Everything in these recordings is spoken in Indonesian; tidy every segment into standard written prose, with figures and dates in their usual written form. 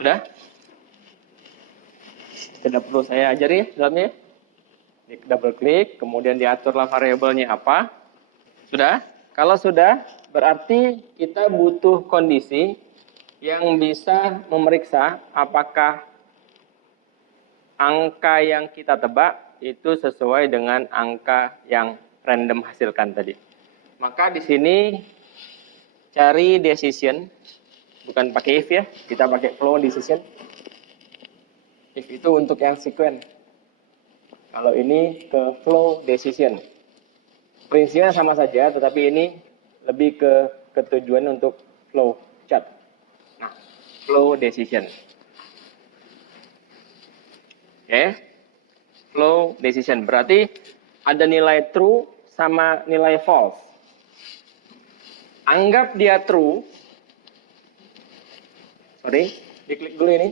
Sudah? Tidak perlu saya ajari ya dalamnya. Double klik, kemudian diaturlah variabelnya apa. Sudah? Kalau sudah, berarti kita butuh kondisi yang bisa memeriksa apakah angka yang kita tebak itu sesuai dengan angka yang random hasilkan tadi. Maka di sini cari decision, bukan pakai if ya, kita pakai flow decision. If itu untuk yang sequence. Kalau ini ke flow decision. Prinsipnya sama saja, tetapi ini lebih ke ketujuan untuk flow chart. Nah, flow decision. Oke. Flow decision. Berarti ada nilai true sama nilai false. Anggap dia true. Sorry, diklik dulu ini.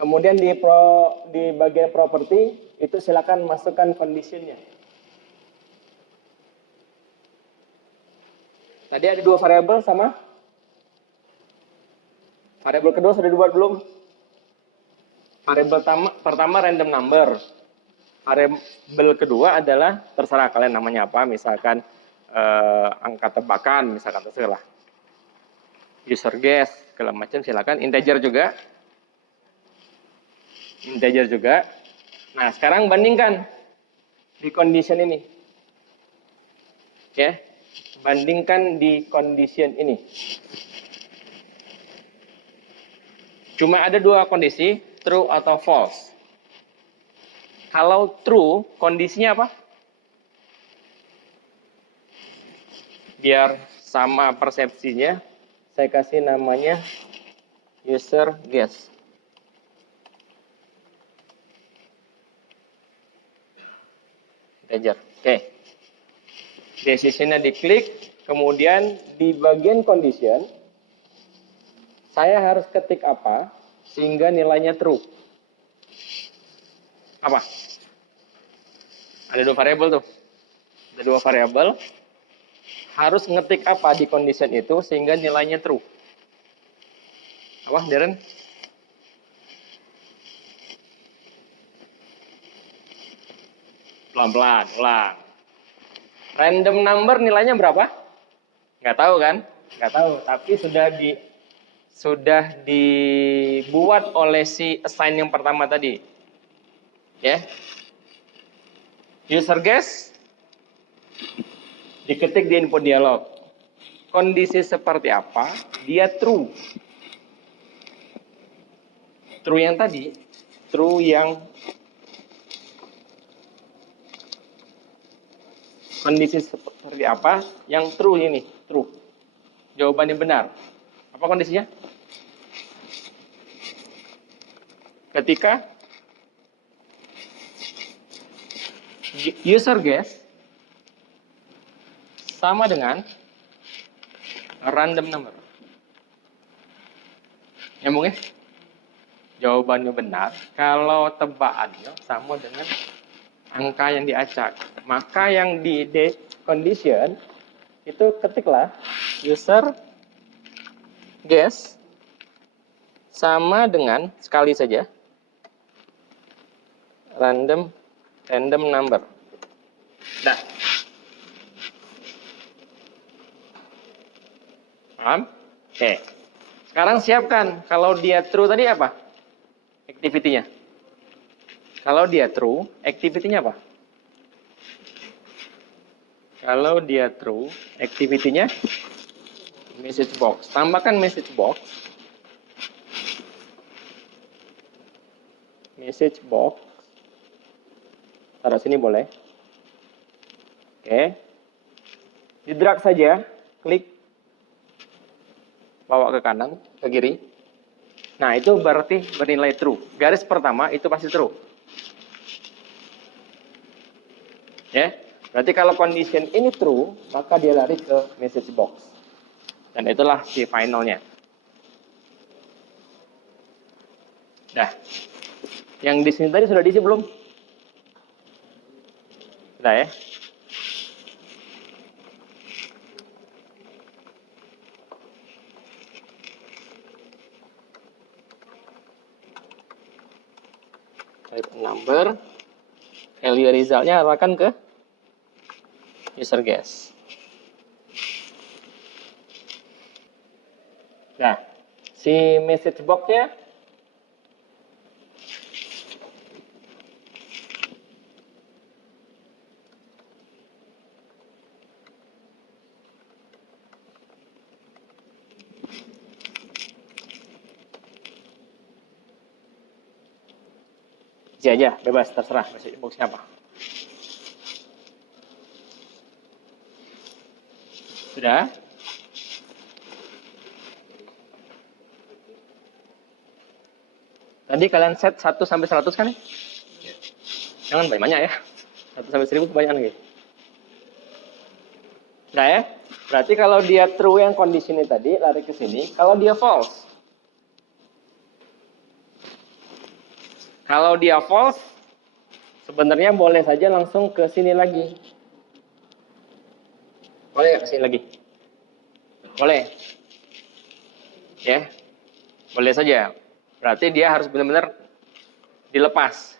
Kemudian di bagian property itu silakan masukkan conditionnya. Tadi ada dua variabel sama. Variabel kedua sudah dibuat belum? Variabel pertama random number. Variabel kedua adalah terserah kalian namanya apa, misalkan angka tebakan, misalkan terserah. User guess, segala macam silakan. Integer juga. Nah, sekarang bandingkan di condition ini. Oke. Bandingkan di condition ini. Cuma ada dua kondisi, true atau false. Kalau true, kondisinya apa? Biar sama persepsinya, saya kasih namanya user guess. Integer. Oke. Decision-nya diklik, kemudian di bagian condition, saya harus ketik apa sehingga nilainya true. Apa? Ada dua variabel tuh. Ada dua variabel. Harus ngetik apa di condition itu sehingga nilainya true. Apa, Darren? Pelan-pelan, ulang. Random number nilainya berapa? Nggak tahu kan? Nggak tahu, tapi sudah dibuat oleh si assign yang pertama tadi. Ya. User guess diketik di input dialog. Kondisi seperti apa? Dia true. True yang tadi, true yang kondisi seperti apa? Yang true ini, true. Jawabannya benar. Apa kondisinya? Ketika user guess sama dengan random number. Nyambung ya? Jawabannya benar kalau tebakannya sama dengan angka yang diacak. Maka yang di condition itu ketiklah user guess sama dengan sekali saja random number. Nah, paham? Oke. Sekarang siapkan kalau dia true tadi apa? Activity-nya. Kalau dia true, activity-nya apa? Kalau dia true, activity-nya message box. Tambahkan message box. Message box. Taruh sini boleh. Oke. Di drag saja, klik. Bawa ke kanan, ke kiri. Nah, itu berarti bernilai true. Garis pertama itu pasti true. Ya. Berarti kalau condition ini true, maka dia lari ke message box. Dan itulah si finalnya. Nah, yang di sini tadi sudah diisi belum? Sudah ya? type number, value resultnya arahkan ke user guess. Nah, si message box-nya isi aja, bebas, terserah message box-nya apa. Sudah? Tadi kalian set 1 sampai 100 kan? Jangan banyak ya. 1 sampai 1000 kebanyakan gitu. Nah ya, berarti kalau dia true yang kondisinya tadi lari ke sini, kalau dia false. Kalau dia false, sebenarnya boleh saja langsung ke sini lagi. Boleh nggak ke sini lagi? Boleh. Ya, boleh saja. Berarti dia harus benar-benar dilepas.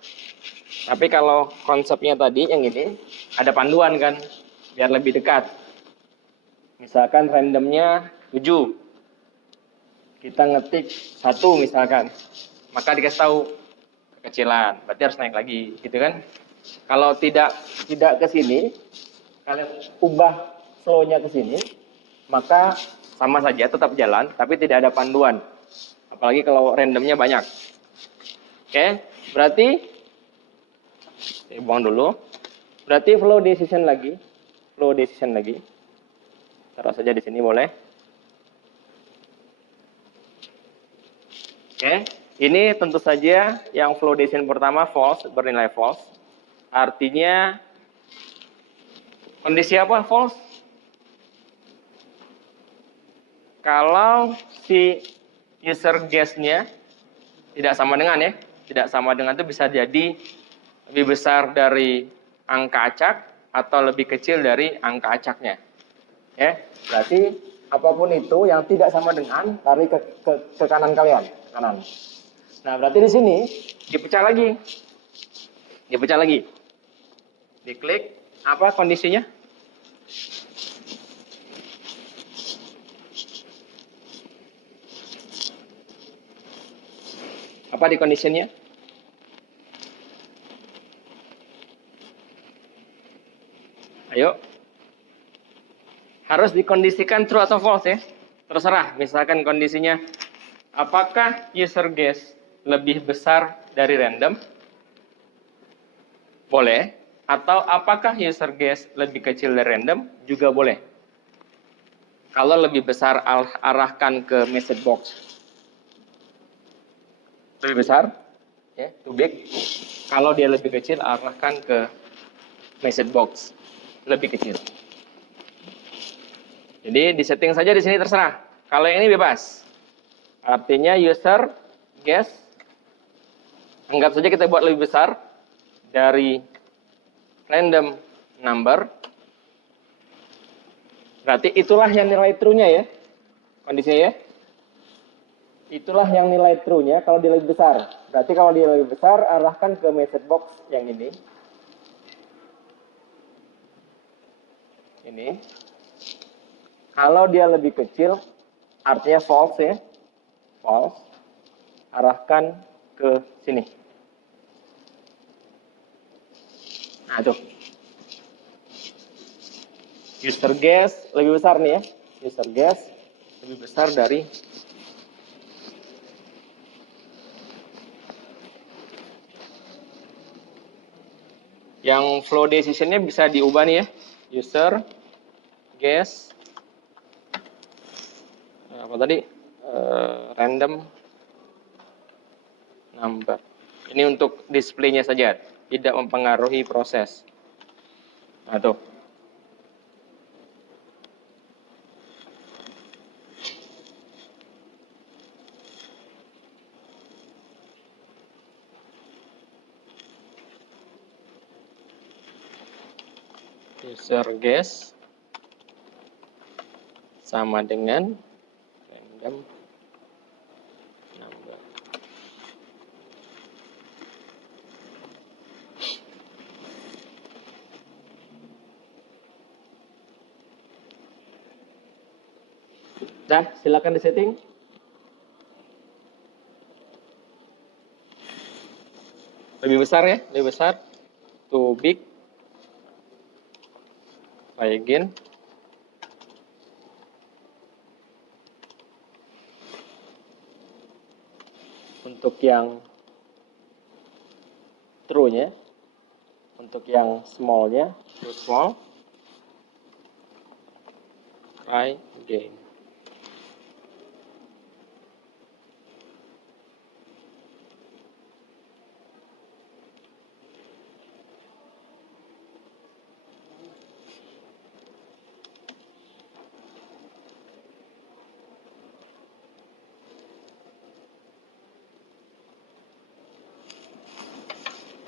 Tapi kalau konsepnya tadi yang ini, ada panduan kan, biar lebih dekat. Misalkan randomnya 7. Kita ngetik 1 misalkan. Maka dikasih tahu kekecilan, berarti harus naik lagi, gitu kan? Kalau tidak ke sini, kalian ubah flow-nya ke sini, maka sama saja tetap jalan, tapi tidak ada panduan. Apalagi kalau randomnya banyak. Oke, berarti saya buang dulu. Berarti flow decision lagi. Taruh saja di sini boleh. Oke, ini tentu saja yang flow decision pertama false, bernilai false. Artinya kondisi apa false? Kalau si user guess-nya tidak sama dengan ya, tidak sama dengan itu bisa jadi lebih besar dari angka acak atau lebih kecil dari angka acaknya. Ya, berarti apapun itu yang tidak sama dengan tarik ke kanan kalian, kanan. Nah, berarti di sini dipecah lagi. Diklik apa kondisinya? Apa di conditionnya? Ayo. Harus dikondisikan true atau false ya. Terserah, misalkan kondisinya apakah user guess lebih besar dari random? Boleh. Atau apakah user guess lebih kecil dari random? Juga boleh. Kalau lebih besar arahkan ke message box. Lebih besar, ya, too big. Kalau dia lebih kecil, arahkan ke message box. Lebih kecil. Jadi disetting saja di sini terserah. Kalau yang ini bebas. Artinya user guess, anggap saja kita buat lebih besar dari random number. Berarti itulah yang nilai true-nya ya. Kondisinya ya. Itulah yang nilai true-nya kalau dia lebih besar. Berarti kalau dia lebih besar, arahkan ke message box yang ini. Ini. Kalau dia lebih kecil, artinya false ya. False. Arahkan ke sini. Nah, tuh. User guess lebih besar nih ya. User guess lebih besar dari yang flow decision-nya bisa diubah nih ya. User guess apa tadi? Random number. Ini untuk display-nya saja, tidak mempengaruhi proses. Nah, tuh. User guess sama dengan random number. Dah, silakan disetting. Lebih besar ya, lebih besar. Too big. Try again. Untuk yang true-nya, untuk yang small-nya, too small. Try again.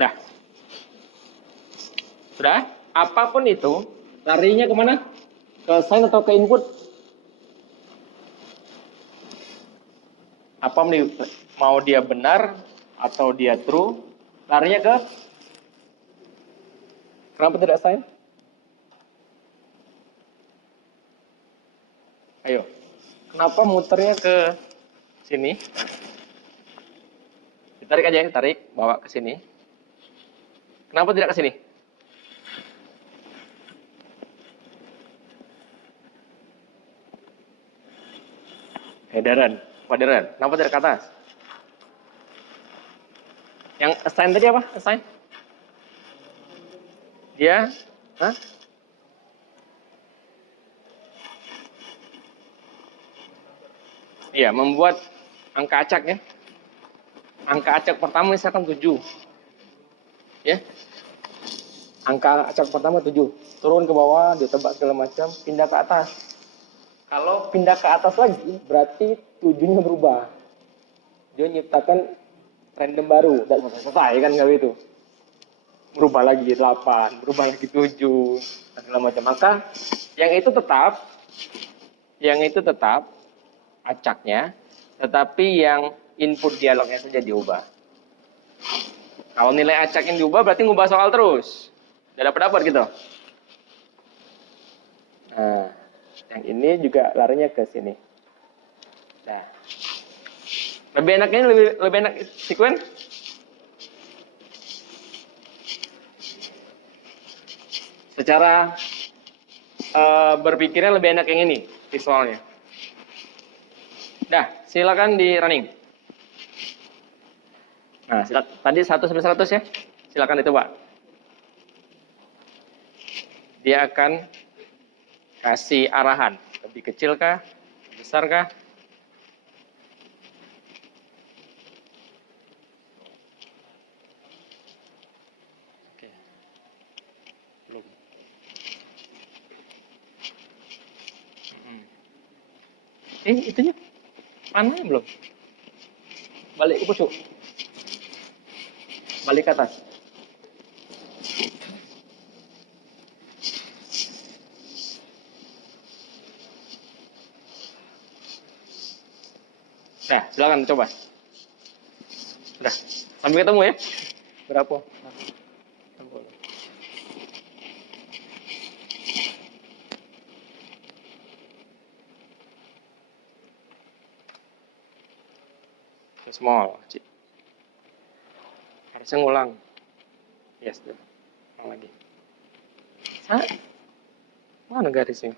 Nah, sudah. Apapun itu, larinya kemana? Ke sign atau ke input? Apa mau dia benar atau dia true? Larinya ke? Kenapa tidak sign? Ayo. Kenapa muternya ke sini? Ditarik aja, tarik, bawa ke sini. Kenapa tidak ke sini? Headeran, waderan. Kenapa tidak ke atas? Yang assign tadi apa? Assign? Dia, hah? Iya, membuat angka acak ya. Angka acak pertama misalkan 7. Ya. Angka acak pertama 7. Turun ke bawah, ditebak segala macam, pindah ke atas. Kalau pindah ke atas lagi, berarti 7-nya berubah. Dia nyiptakan random baru, dan selesai kan kalau itu. Berubah lagi 8, berubah lagi 7, dan segala macam. Maka yang itu tetap acaknya, tetapi yang input dialognya saja diubah. Kalau nilai acak yang diubah berarti ngubah soal terus. Tidak dapat gitu. Nah, yang ini juga larinya ke sini. Nah, lebih enaknya lebih enak sekuen. Secara berpikirnya lebih enak yang ini visualnya. Dah, silakan di running. Nah, tadi 1 sampai 100 ya. Silakan dicoba. Dia akan kasih arahan. Lebih kecil kah? Lebih besar kah? Oke. Belum. Itunya. Panahnya belum. Balik ke pucuk. Balik ke atas. Nah, silakan coba. Sudah. Sampai ketemu ya. Berapa? Small. Harusnya ngulang. Yes, tuh. Ulang lagi. Mana garisnya?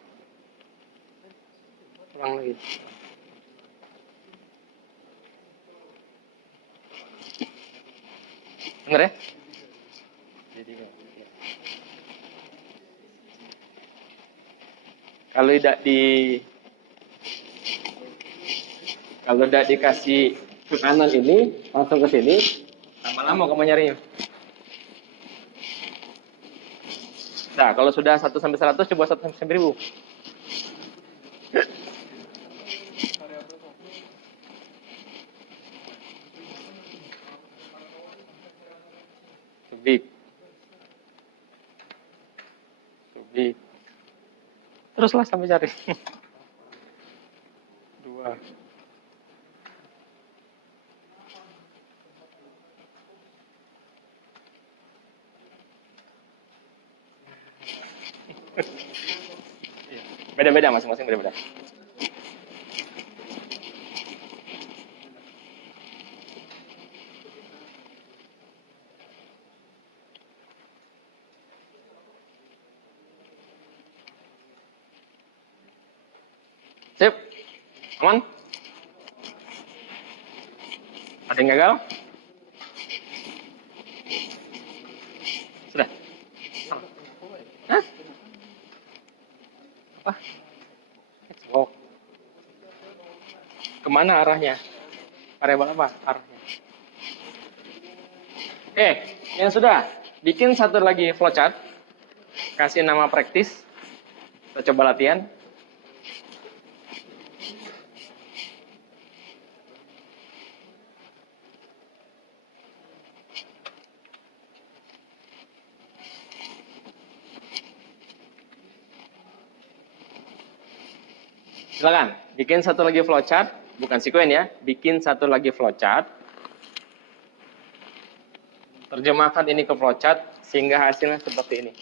Ulang lagi. Bener ya? Kalau tidak dikasih ke kanan ini langsung ke sini, lama-lama kamu nyarinya. Nah, kalau sudah 1 sampai 100 coba 1 sampai 1000. Big. Teruslah sampai cari. 2. Beda-beda masing-masing beda-beda. Sip. Aman? Ada yang gagal? Sudah? Hah? Apa? Oh. Kemana arahnya? Variabel apa arahnya? Oke, yang sudah. Bikin satu lagi flowchart. Kasih nama practice. Kita coba latihan. Silakan, bikin satu lagi flowchart, bukan sekuen ya, bikin satu lagi flowchart. Terjemahkan ini ke flowchart sehingga hasilnya seperti ini.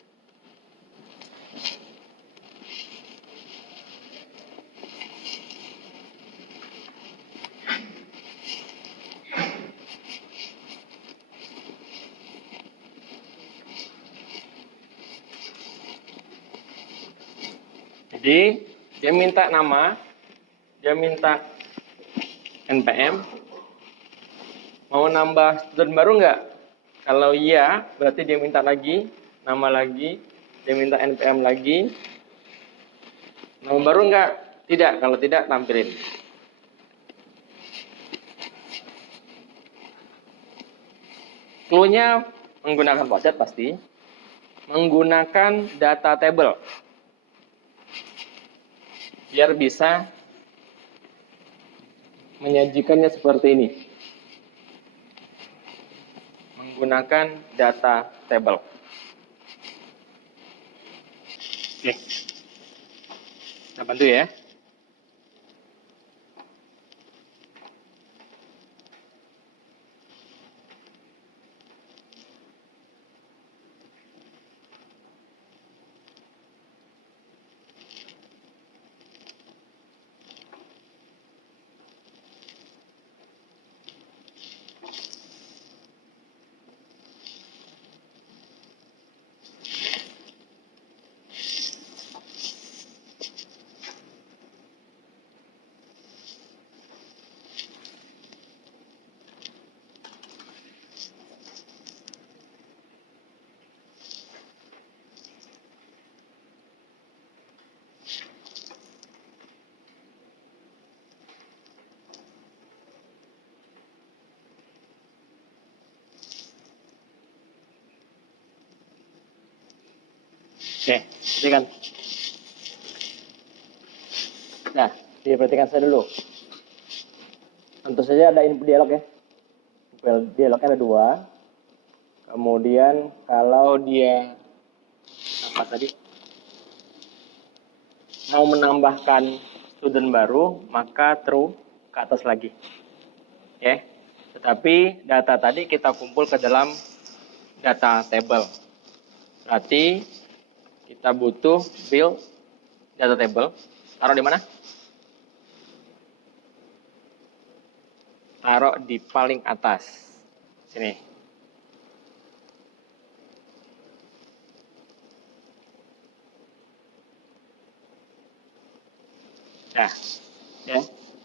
Jadi, dia minta nama, dia minta NPM, mau nambah student baru nggak? Kalau iya, berarti dia minta lagi, nama lagi, dia minta NPM lagi. Nama baru nggak? Tidak, kalau tidak, tampilin. Clue-nya menggunakan flowchart pasti, menggunakan data table. Biar bisa menyajikannya seperti ini. Menggunakan data table. Oke. Kita bantu ya. Oke, perhatikan. Nah, diperhatikan saya dulu. Tentu saja ada input dialog ya. Dialognya ada dua. Kemudian kalau dia apa tadi? Mau menambahkan student baru, maka true ke atas lagi. Ya. Tetapi data tadi kita kumpul ke dalam data table. Berarti kita butuh build data table. Taruh di mana? Taruh di paling atas. Sini. Nah, ya.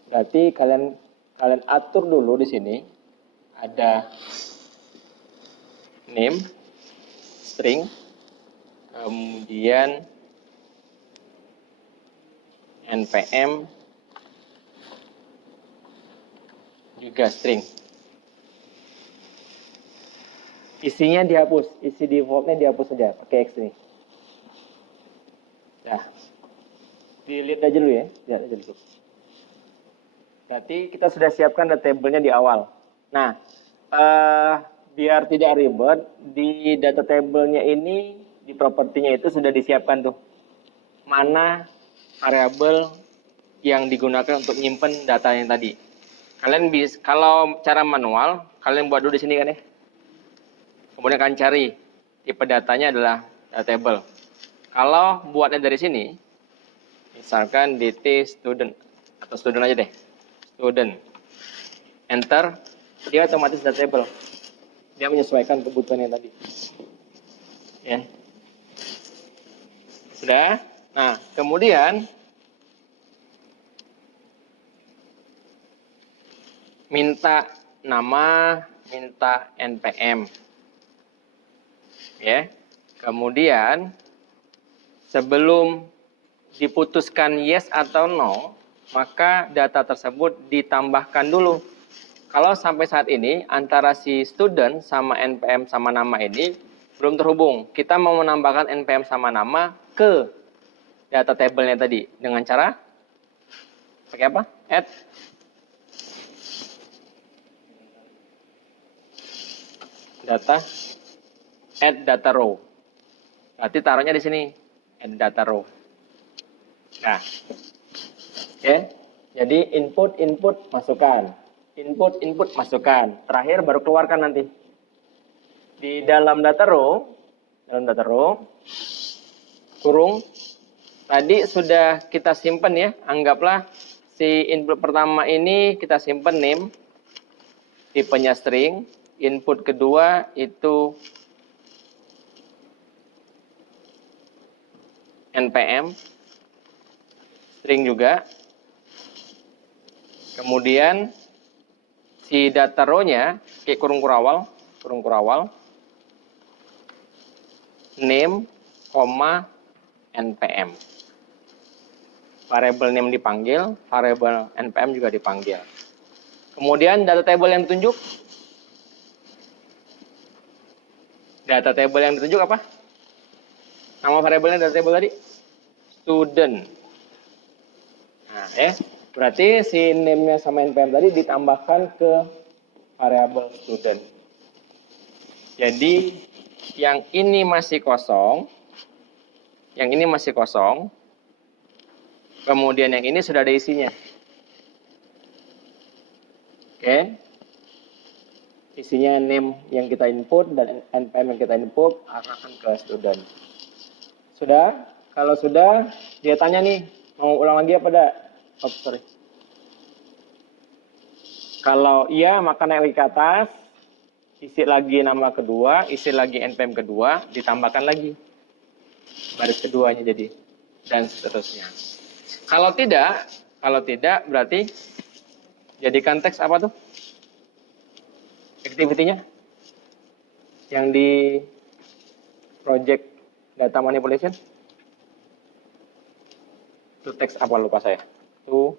Berarti kalian atur dulu di sini ada name string, kemudian npm juga string. Isinya dihapus, isi defaultnya dihapus saja pakai X ini. Nah, dilihat aja dulu ya, lihat aja dulu. Berarti kita sudah siapkan data table-nya di awal. Nah, biar tidak ribet, di data table-nya ini, di propertinya itu sudah disiapkan tuh. Mana variabel yang digunakan untuk nyimpen data yang tadi. Kalian bisa, kalau cara manual, kalian buat dulu di sini kan ya. Kemudian kalian cari tipe datanya adalah data table. Kalau buatnya dari sini, misalkan dt student atau student aja deh. Student. Enter, dia otomatis data table. Dia menyesuaikan kebutuhan yang tadi. Ya. Sudah? Nah, kemudian minta nama, minta npm. Ya. Kemudian sebelum diputuskan yes atau no, maka data tersebut ditambahkan dulu. Kalau sampai saat ini antara si student sama npm sama nama ini belum terhubung. Kita mau menambahkan npm sama nama ke data table-nya tadi dengan cara pakai apa? Add data row. Berarti taruhnya di sini add data row. Nah, oke. Jadi input masukkan, input masukkan. Terakhir baru keluarkan nanti. Di dalam data row kurung tadi sudah kita simpan ya. Anggaplah si input pertama ini kita simpan name, tipenya string. Input kedua itu npm, string juga. Kemudian si data row-nya kayak kurung kurawal, name, npm. Variable name dipanggil, variable npm juga dipanggil. Kemudian data table yang ditunjuk. Data table yang ditunjuk apa? Nama variabelnya data table tadi? Student. Nah, berarti si name-nya sama npm tadi ditambahkan ke variabel student. Jadi yang ini masih kosong, kemudian yang ini sudah ada isinya. Oke. Isinya name yang kita input dan npm yang kita input arahkan ke student. Sudah? Kalau sudah, dia tanya nih, mau ulang lagi apa enggak? Oh, sorry. Kalau iya, maka naik lagi ke atas, isi lagi nama kedua, isi lagi npm kedua, ditambahkan lagi baris keduanya jadi, dan seterusnya. Kalau tidak berarti jadikan teks apa tuh? Activity-nya yang di project data manipulation. To text apa lupa saya? To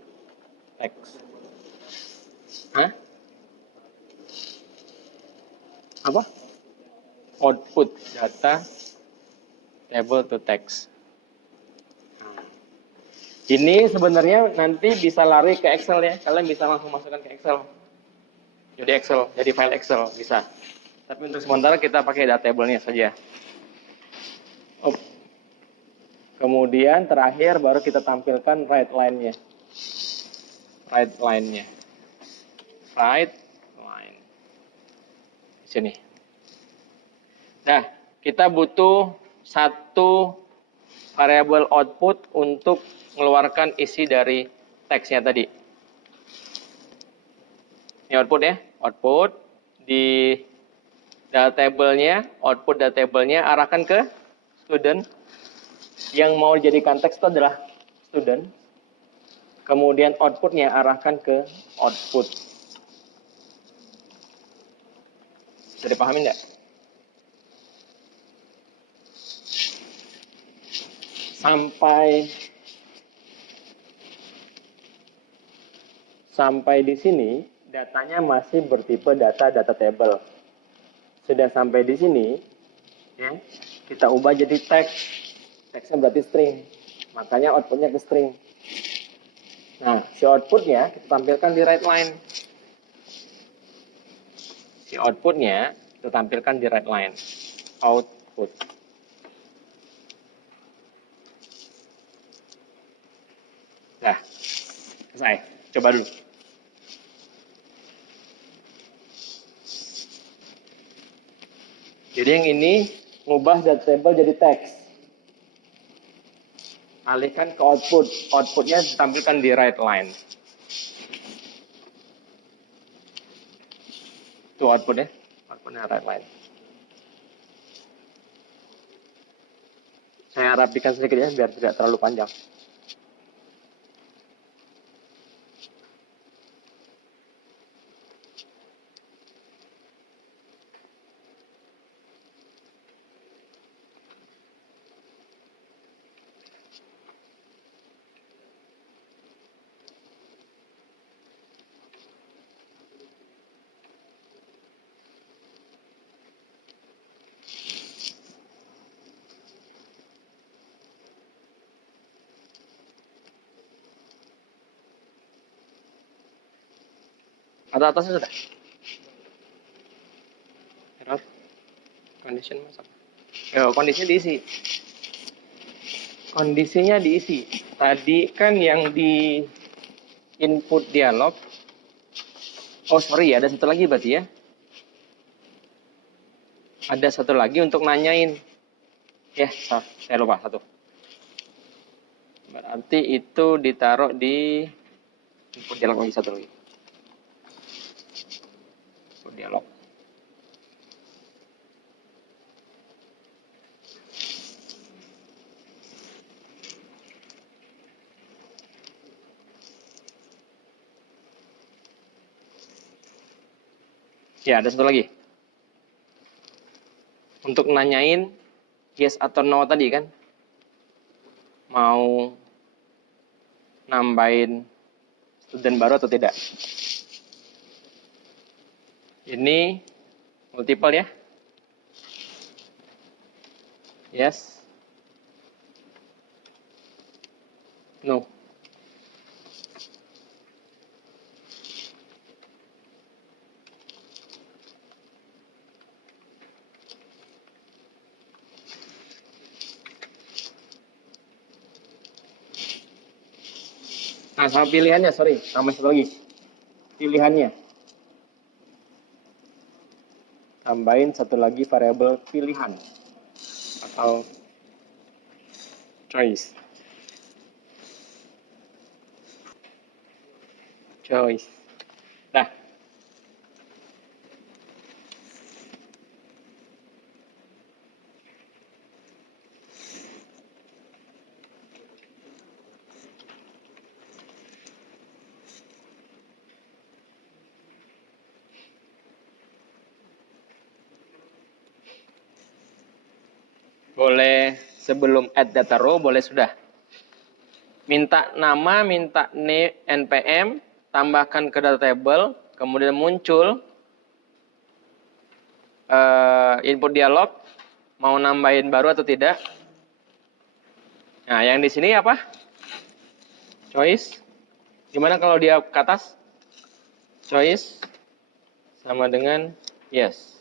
text. Hah? Apa? Output data table to text. Ini sebenarnya nanti bisa lari ke Excel ya. Kalian bisa langsung masukkan ke Excel. Jadi file Excel bisa. Tapi untuk sementara kita pakai data table-nya saja. Kemudian terakhir baru kita tampilkan write line-nya. Write line. Di sini. Nah, kita butuh satu variabel output untuk mengeluarkan isi dari teksnya tadi. Ini output ya. Output di data table-nya, output data table-nya arahkan ke student. Yang mau dijadikan teks itu adalah student. Kemudian output-nya arahkan ke output. Bisa dipahami enggak? Sampai di sini datanya masih bertipe data table. Sudah sampai di sini, ya, kita ubah jadi teks. Teksnya berarti string, makanya outputnya ke string. Nah, si outputnya kita tampilkan di write line. Output. Nah, selesai. Coba dulu. Jadi yang ini ngubah data table jadi teks. Alihkan ke output. Outputnya ditampilkan di write line. Itu outputnya. Outputnya write line. Saya rapikan sedikit ya, biar tidak terlalu panjang. Atau atasnya sudah? Error. Condition masa? Kondisinya diisi. Kondisinya diisi. Tadi kan yang di input dialog. Oh sorry, ada satu lagi berarti ya. Ada satu lagi untuk nanyain. Ya, saya lupa satu. Berarti itu ditaruh di input dialog lagi satu lagi. Input dialog. Ya, ada satu lagi. Untuk nanyain yes atau no tadi kan. Mau nambahin student baru atau tidak. Ini multiple ya. Yes. No. Nah, sama pilihannya, sorry. Tambah satu lagi. Pilihannya. Tambahin satu lagi variabel pilihan. Atau choice. Choice. Nah. Boleh sebelum add data row, boleh sudah. Minta nama, minta npm, tambahkan ke data table, kemudian muncul input dialog, mau nambahin baru atau tidak. Nah, yang di sini apa? Choice. Gimana kalau dia ke atas? Choice sama dengan yes.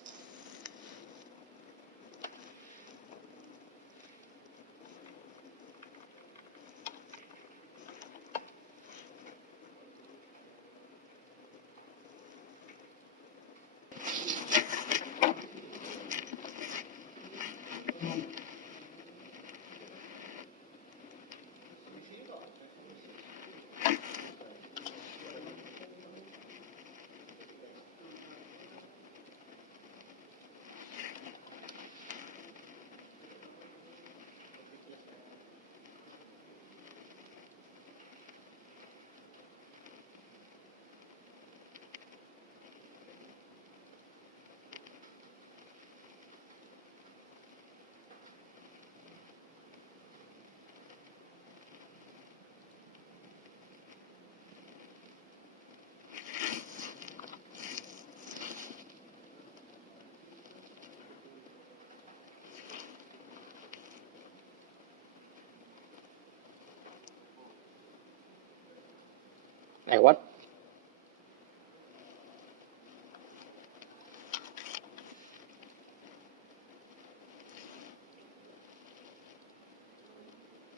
What?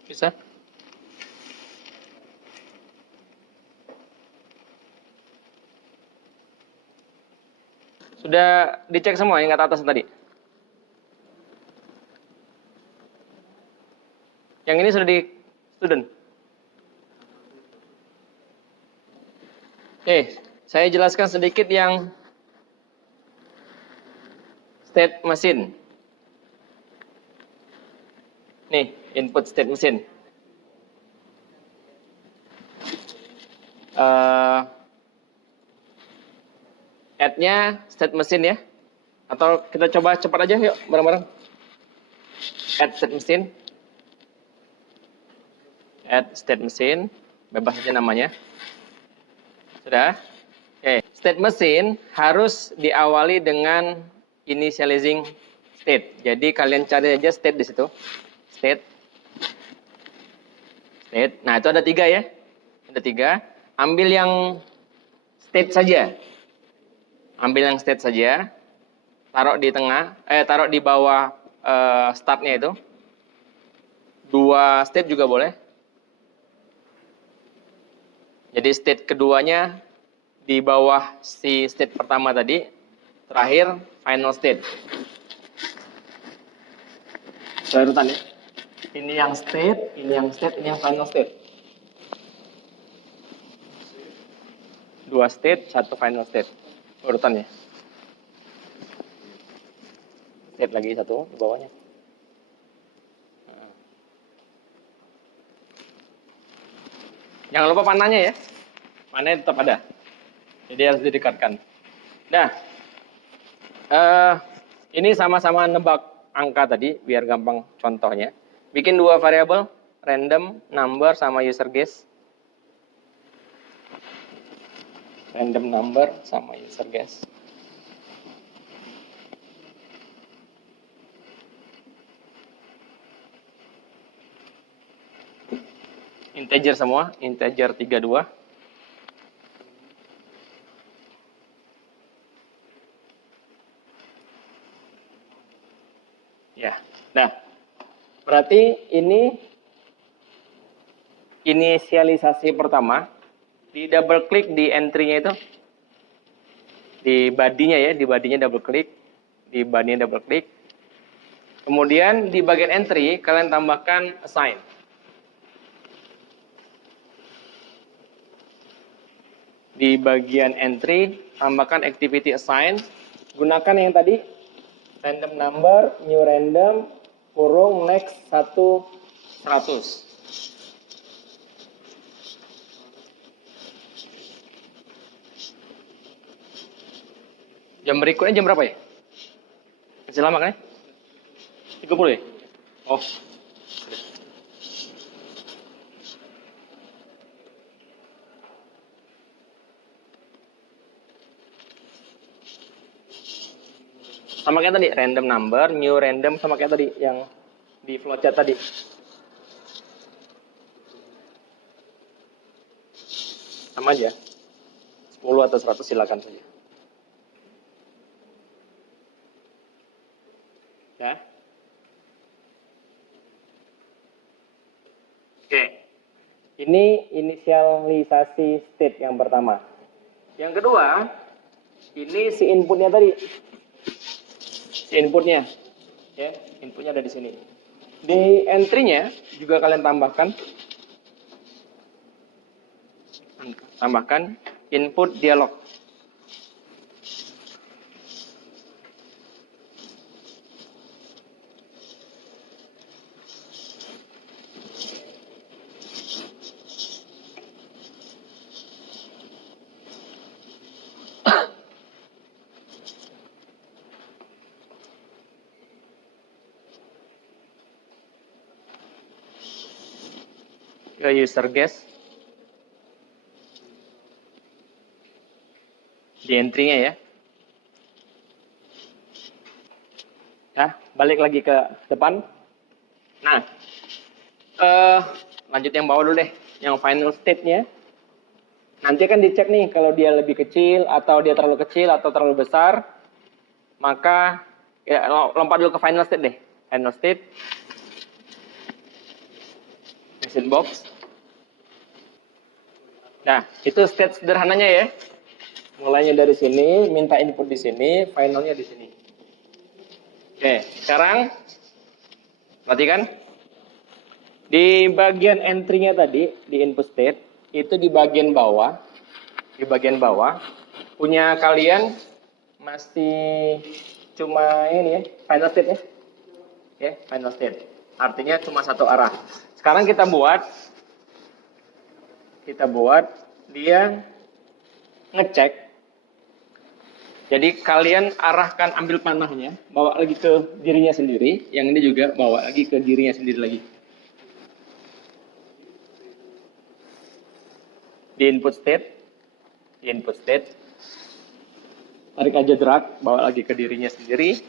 Bisa? Sudah dicek semua yang kata atas tadi? Yang ini sudah di student? Oke, saya jelaskan sedikit yang state machine. Nih, input state machine. Add-nya state machine ya. Atau kita coba cepat aja yuk, bareng-bareng. Add state machine. Add state machine. Bebas aja namanya. Sudah? Oke, state machine harus diawali dengan initializing state. Jadi kalian cari aja state di situ. State. State. Nah, itu ada 3 ya. Ada 3. Ambil yang state saja. Ambil yang state saja, taruh di tengah, taruh di bawah startnya itu. 2 state juga boleh. Jadi state keduanya di bawah si state pertama tadi, terakhir final state. Urutan ya. Ini yang state, ini yang state, ini yang final state. 2 state, 1 final state. Urutannya. State lagi 1 di bawahnya. Jangan lupa panahnya ya. Panahnya tetap ada. Jadi harus didekatkan. Nah, ini sama-sama nebak angka tadi, biar gampang contohnya. Bikin 2 variabel, random, number, sama user guess. Random number sama user guess. Integer semua, integer 32. Ya, nah, berarti ini inisialisasi pertama. Di double klik di entry-nya itu, di body-nya ya, di body-nya double klik, di body-nya double klik. Kemudian di bagian entry kalian tambahkan assign. Di bagian entry tambahkan activity assign. Gunakan yang tadi random number, new random, kurung next 100. Jam berikutnya jam berapa ya? Masih lama kan ya? 30 ya? Oh. Sama kayak tadi, random number, new random, sama kayak tadi yang di flowchart tadi. Sama aja. 10 atau 100 silakan saja. Ya. Oke. Ini inisialisasi state yang pertama. Yang kedua, ini si inputnya tadi. Si inputnya. Ya, inputnya ada di sini. Di entry-nya juga kalian tambahkan input dialog. Ke user guess di entry-nya ya. Ya, balik lagi ke depan. Nah, lanjut yang bawah dulu deh, yang final state-nya. Nanti kan dicek nih kalau dia lebih kecil atau dia terlalu kecil atau terlalu besar, maka ya, lompat dulu ke final state deh. Final state, message box. Nah, itu state sederhananya ya. Mulainya dari sini, minta input di sini, finalnya di sini. Oke, sekarang perhatikan. Di bagian entry-nya tadi, di input state, itu di bagian bawah, punya kalian masih cuma ini ya, final state ya. Ya, final state. Artinya cuma satu arah. Sekarang kita buat dia ngecek. Jadi kalian arahkan, ambil panahnya, bawa lagi ke dirinya sendiri. Yang ini juga bawa lagi ke dirinya sendiri lagi. Di input state, tarik aja drag, bawa lagi ke dirinya sendiri.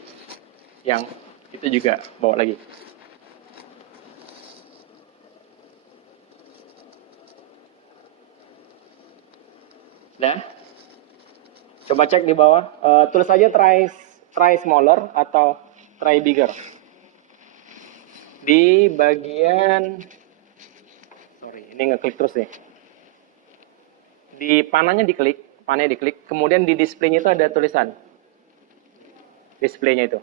Yang itu juga bawa lagi. Nah, Coba cek di bawah, tulis aja try smaller atau try bigger. Di bagian, sorry, ini ngeklik terus nih. Di panahnya diklik, kemudian di display-nya itu ada tulisan. Display-nya itu.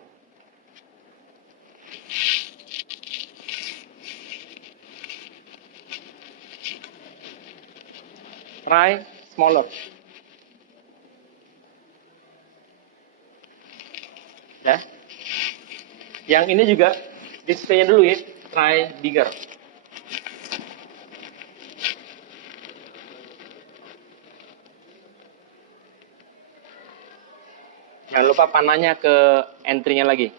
Try smaller. Ya. Yang ini juga display-nya dulu ya, try bigger. Jangan lupa panahnya ke entry-nya lagi.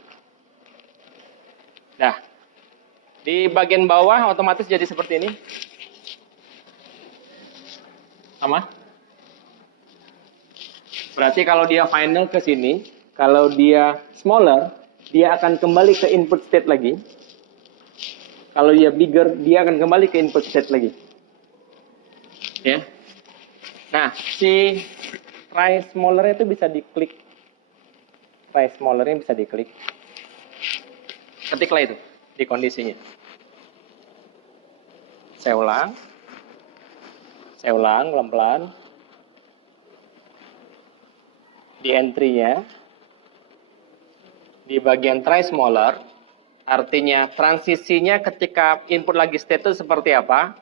Nah, di bagian bawah otomatis jadi seperti ini. Sama. Berarti kalau dia final ke sini, kalau dia smaller, dia akan kembali ke input state lagi. Kalau dia bigger, dia akan kembali ke input state lagi. Ya. Nah, si try smaller itu bisa diklik. Try smaller-nya bisa diklik. Ketiklah itu di kondisinya. Saya ulang pelan-pelan. Di entry-nya, di bagian try smaller, artinya transisinya ketika input lagi state itu seperti apa?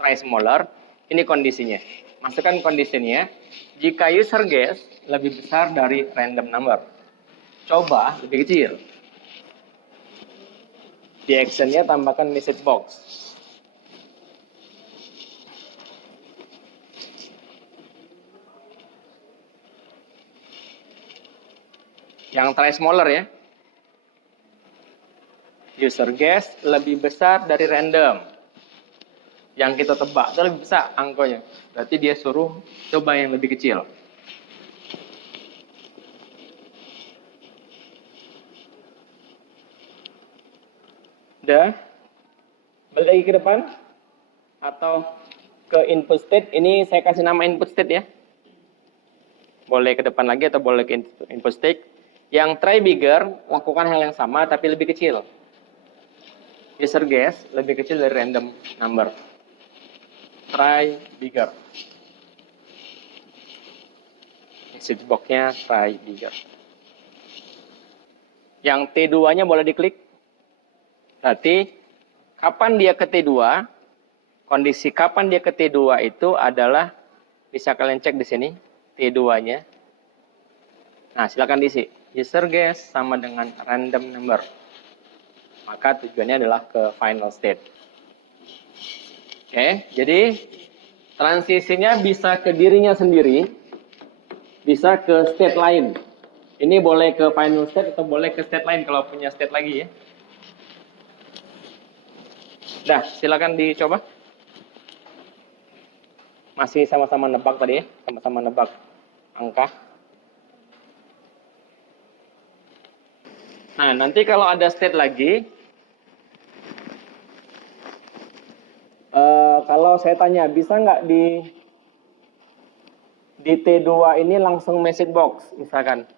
Try smaller, ini kondisinya. Masukkan kondisinya, jika user guess lebih besar dari random number. Coba lebih kecil. Di action-nya tambahkan message box. Yang try smaller ya. User guess lebih besar dari random. Yang kita tebak itu lebih besar angkanya. Berarti dia suruh coba yang lebih kecil. Udah? Balik lagi ke depan. Atau ke input state. Ini saya kasih nama input state ya. Boleh ke depan lagi atau boleh ke input state. Yang try bigger, lakukan hal yang sama tapi lebih kecil. User guess lebih kecil dari random number. Try bigger. Message box-nya try bigger. Yang T2-nya boleh diklik. Berarti kapan dia ke T2, kondisi kapan dia ke T2 itu adalah, bisa kalian cek di sini, T2-nya. Nah, silakan diisi. User guess sama dengan random number. Maka tujuannya adalah ke final state. Oke, jadi transisinya bisa ke dirinya sendiri, bisa ke state lain. Ini boleh ke final state atau boleh ke state lain kalau punya state lagi ya. Dah, silakan dicoba. Masih sama-sama nebak tadi ya, sama-sama nebak angka. Nah, nanti kalau ada state lagi, kalau saya tanya, bisa nggak di T2 ini langsung message box, misalkan.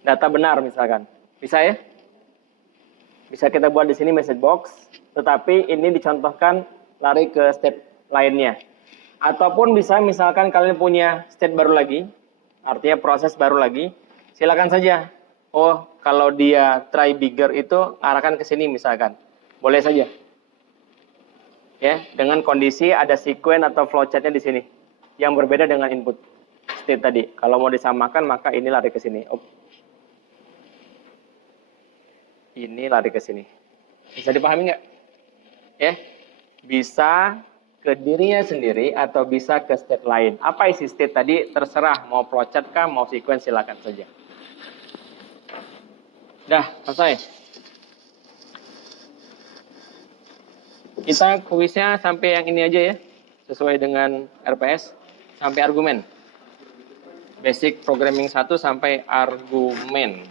Data benar, misalkan. Bisa ya? Bisa kita buat di sini message box, tetapi ini dicontohkan lari ke step lainnya. Ataupun bisa misalkan kalian punya state baru lagi, artinya proses baru lagi, silakan saja. Oh, kalau dia try bigger itu arahkan ke sini misalkan. Boleh saja. Ya, dengan kondisi ada sequence atau flowchart-nya di sini yang berbeda dengan input state tadi. Kalau mau disamakan maka ini lari ke sini. Oh. Ini lari ke sini. Bisa dipahami nggak? Ya, bisa ke dirinya sendiri atau bisa ke state lain. Apa isi state tadi? Terserah, mau flowchart kah, mau sequence, silakan saja. Dah, selesai. Kita kuisnya sampai yang ini aja ya, sesuai dengan RPS, sampai argumen. Basic Programming 1 sampai argumen.